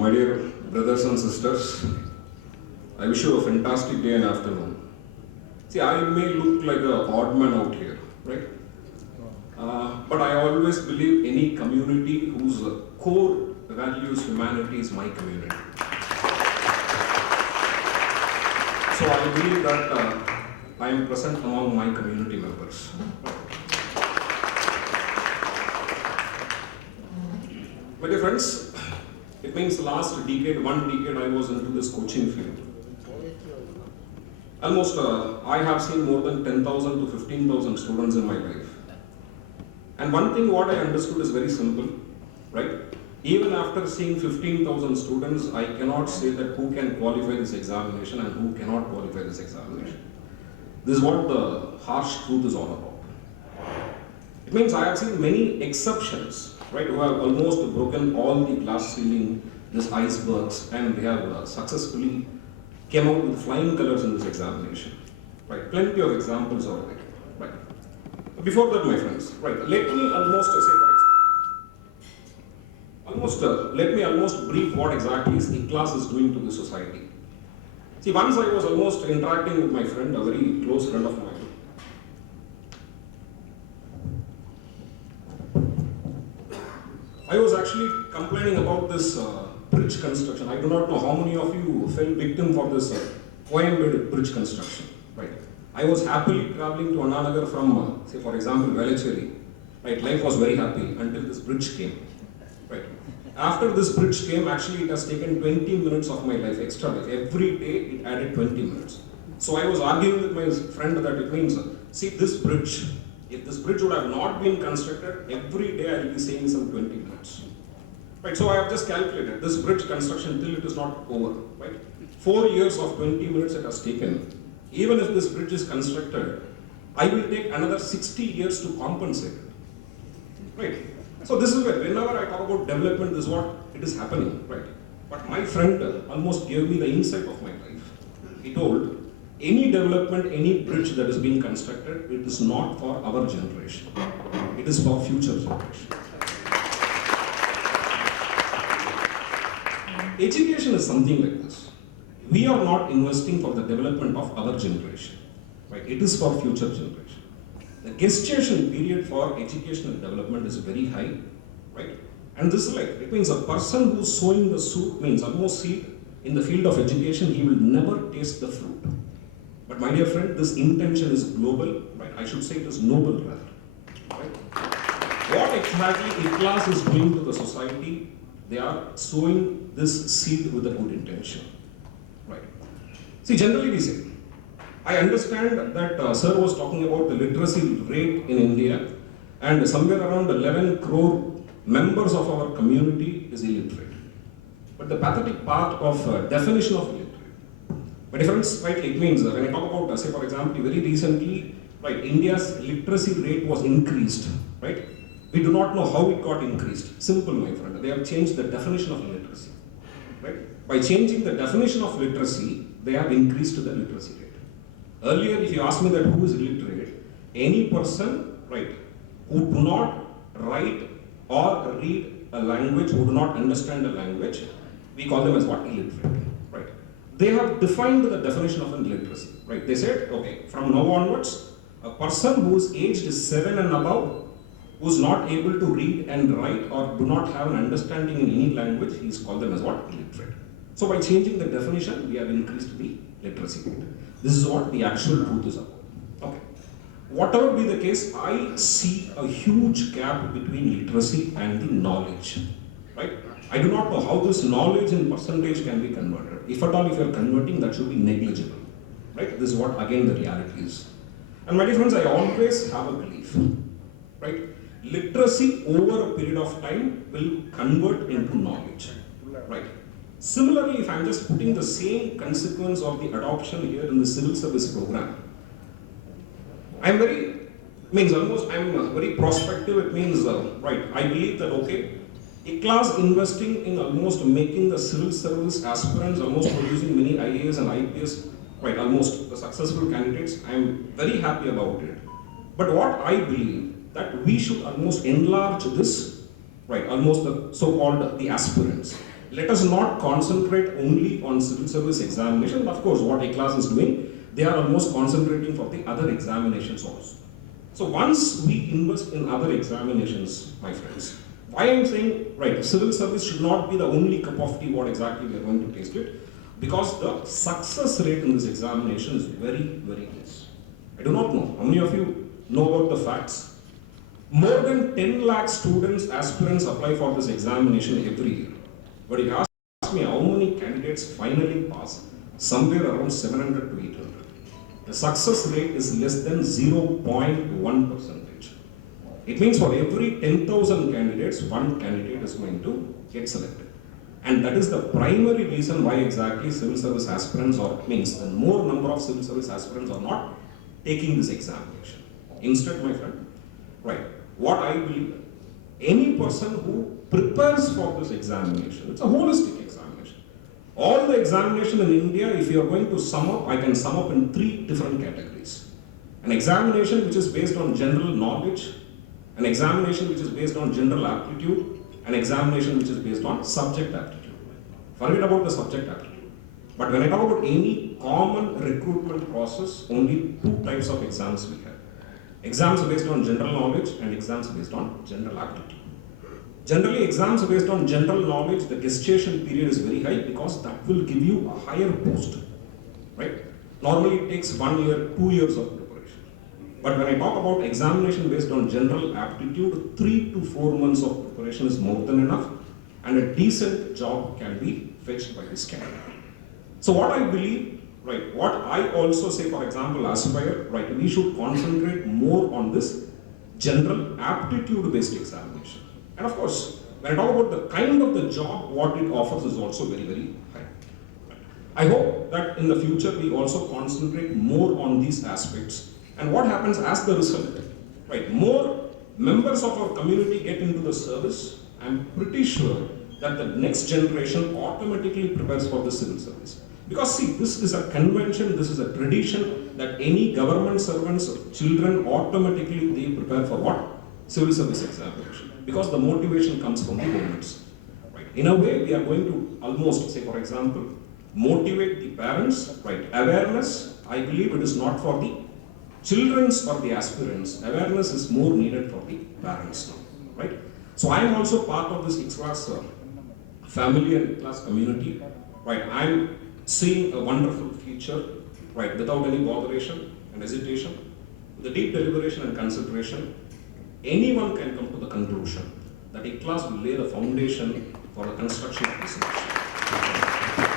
my dear brothers and sisters, I wish you a fantastic day and afternoon. See, I may look like an odd man out here, right? But I always believe any community whose core values humanity is my community. So I believe that I am present among my community members. My dear friends, it means last decade, one decade I was into this coaching field. Almost, I have seen more than 10,000 to 15,000 students in my life. And one thing what I understood is very simple, right? Even after seeing 15,000 students, I cannot say that who can qualify this examination and who cannot qualify this examination. This is what the harsh truth is all about. It means I have seen many exceptions, right, who have almost broken all the glass ceiling, these icebergs, and they have successfully came out with flying colors in this examination. Right, plenty of examples are there. Right. Before that, my friends, right, let me almost brief what exactly ICLAS is doing to the society. See, once I was almost interacting with my friend, a very close friend of mine. I was actually complaining about this bridge construction. I do not know how many of you fell victim for this Coimbatore bridge construction. Right. I was happily traveling to Annanagar from, say, for example, Velachery. Right. Life was very happy until this bridge came. Right. After this bridge came, actually, it has taken 20 minutes of my life, extra life. Every day, it added 20 minutes. So I was arguing with my friend that it means, see, this bridge. If this bridge would have not been constructed, every day I will be saving some 20 minutes. Right, so I have just calculated this bridge construction till it is not over. Right, 4 years of 20 minutes it has taken. Even if this bridge is constructed, I will take another 60 years to compensate it. Right, so this is where whenever I talk about development, this is what it is happening. Right, but my friend almost gave me the insight of my life. He told, any development, any bridge that is being constructed, it is not for our generation. It is for future generation. Education is something like this. We are not investing for the development of our generation. Right? It is for future generation. The gestation period for educational development is very high. Right? And this is like, it means a person who is sowing the seed means almost seed in the field of education, he will never taste the fruit. But my dear friend, this intention is global, right? I should say it is noble rather. Right? What exactly ICLAS is doing to the society? They are sowing this seed with a good intention. Right? See, generally we say, I understand that Sir was talking about the literacy rate in India, and somewhere around 11 crore members of our community is illiterate. But the pathetic part of definition of illiterate. But friends, right, it means when I talk about, say for example, very recently, right, India's literacy rate was increased, right? We do not know how it got increased. Simple, my friend. They have changed the definition of literacy, right? By changing the definition of literacy, they have increased the literacy rate. Earlier, if you ask me that who is illiterate, any person, right, who do not write or read a language, who do not understand a language, we call them as what? Illiterate. They have defined the definition of illiteracy, right? They said, okay, from now onwards, a person whose age is 7 and above, who is not able to read and write or do not have an understanding in any language, he is called them as what? Illiterate. So by changing the definition, we have increased the literacy rate. This is what the actual truth is about. Okay. Whatever be the case, I see a huge gap between literacy and the knowledge, right? I do not know how this knowledge in percentage can be converted. If at all, if you are converting, that should be negligible, right? This is what, again, the reality is. And my dear friends, I always have a belief, right? Literacy over a period of time will convert into knowledge, right? Similarly, if I'm just putting the same consequence of the adoption here in the civil service program, I'm very prospective. It means, right, I believe that, okay, ICLAS investing in almost making the civil service aspirants, almost producing many IAS and IPS, right, almost the successful candidates. I am very happy about it. But what I believe that we should almost enlarge this, right, almost the so-called the aspirants. let us not concentrate only on civil service examination. Of course, what A-class is doing, they are almost concentrating for the other examinations also. So once we invest in other examinations, my friends, why I'm saying, right, civil service should not be the only cup of tea what exactly we are going to taste it, because the success rate in this examination is very, very less. I do not know, how many of you know about the facts? More than 10 lakh students, aspirants apply for this examination every year. But if you ask me how many candidates finally pass, somewhere around 700 to 800. The success rate is less than 0.1%. It means for every 10,000 candidates, one candidate is going to get selected. And that is the primary reason why exactly civil service aspirants, or means the more number of civil service aspirants are not taking this examination. Instead, my friend, right, what I believe, any person who prepares for this examination, it's a holistic examination. All the examination in India, if you are going to sum up, I can sum up in 3 different categories. An examination which is based on general knowledge, an examination which is based on general aptitude, an examination which is based on subject aptitude. Forget about the subject aptitude. But when I talk about any common recruitment process, only 2 types of exams we have. Exams based on general knowledge and exams based on general aptitude. Generally, exams based on general knowledge, the gestation period is very high because that will give you a higher boost, right? Normally, it takes 1 year, 2 years of preparation. But when I talk about examination based on general aptitude, 3 to 4 months of preparation is more than enough, and a decent job can be fetched by this candidate. So what I believe, right, what I also say, for example, Aspire, right, we should concentrate more on this general aptitude-based examination. And of course, when I talk about the kind of the job, what it offers is also very, very high. I hope that in the future we also concentrate more on these aspects. And what happens as the result, right, more members of our community get into the service, I'm pretty sure that the next generation automatically prepares for the civil service. Because see, this is a convention, this is a tradition that any government servants, children automatically they prepare for what? Civil service examination. Because the motivation comes from the parents. Right? In a way, we are going to almost, say for example, motivate the parents, right? Awareness, I believe it is not for the children's or the aspirants. Awareness is more needed for the parents now, right? So I am also part of this X-class family and X-class community, right? I'm seeing a wonderful future, right, without any botheration and hesitation, with a deep deliberation and consideration, anyone can come to the conclusion that A-class will lay the foundation for the construction of this nation.